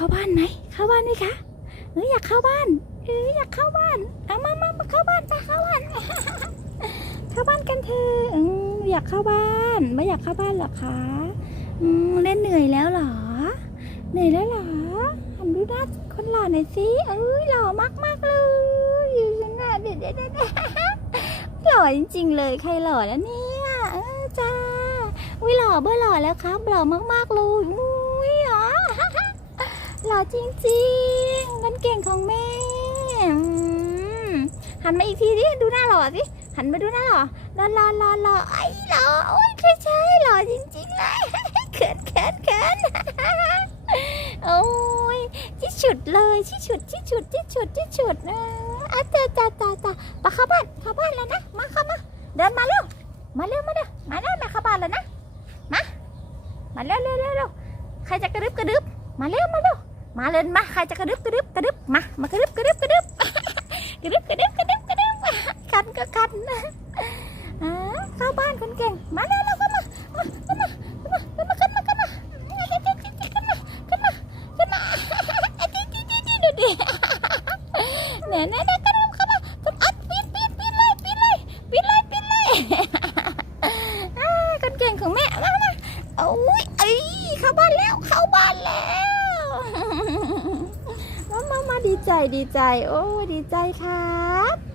เข้าบ้านไหมเข้าบ้านไหมคะเอออยากเข้าบ้านเอออยากเข้าบ้านเอามามามาเข้าบ้านไปเข้าบ้านเข้าบ้านกันเถอะออยากเข้าบ้านไม่อยากเข้าบ้านเหรอคะอืมเล่นเหนื่อยแล้วเหรอเหนื่อยแล้วเหรอหันดูหน้าคนหล่อหน่อยสิเอ้ยหล่อมากมากเลยอยู่ฉันน่ะเด็ดเด็ดเด็ดหล่อจริงๆเลยใครหล่อแล้วเนี่ยเออจ้าอุ้ยหล่อเบอร์หล่อแล้วครับหล่อมากๆเลยอุ้ย จริงๆกันเก่งของแม่หันมาอีกทีดิดูหน้าหล่อสิหันมาดูหน้าหล่อหล่อหล่อหล่อหล่อไอ้หล่อโอ้ยใช่ใช่หล่อจริงๆเลยเขินเขินเขินโอ้ยที่สุดเลยที่สุดที่สุดที่สุดที่สุดนะอะจ้าจ้าจ้าจ้าไปเข้าบ้านเข้าบ้านแล้วนะมาเข้ามาเดินมาเร็วมาเร็วมาเร็วมาเร็วมาเข้าบ้านแล้วนะมามาเร็วเร็วเร็วเร็วใครจะกระดึบกระดึบมาเร็วมาเร็ว มาเลยมาใครจะกระดึบกระดึบกระดึบมามากระดึบกระดึบกระดึบกระดึบกระดึบกระดึบกระดึบกันก็กันนะเข้าบ้านคนเก่งมาเร็วเร็วเข้ามามาขึ้นมาขึ้นมาขึ้นมาขึ้นมาขึ้นมาขึ้นมาขึ้นมาดูดิเนี่ยเนี่ยเนี่ยกระดึบเข้ามาขึ้นอัดปีนปีนปีนเลยปีนเลยปีนเลยปีนเลยคนเก่งของแม่มามาโอ้ยเอ้ยเข้าบ้านแล้วเข้าบ้านแล้ว ดีใจดีใจ โอ้ ดีใจครับ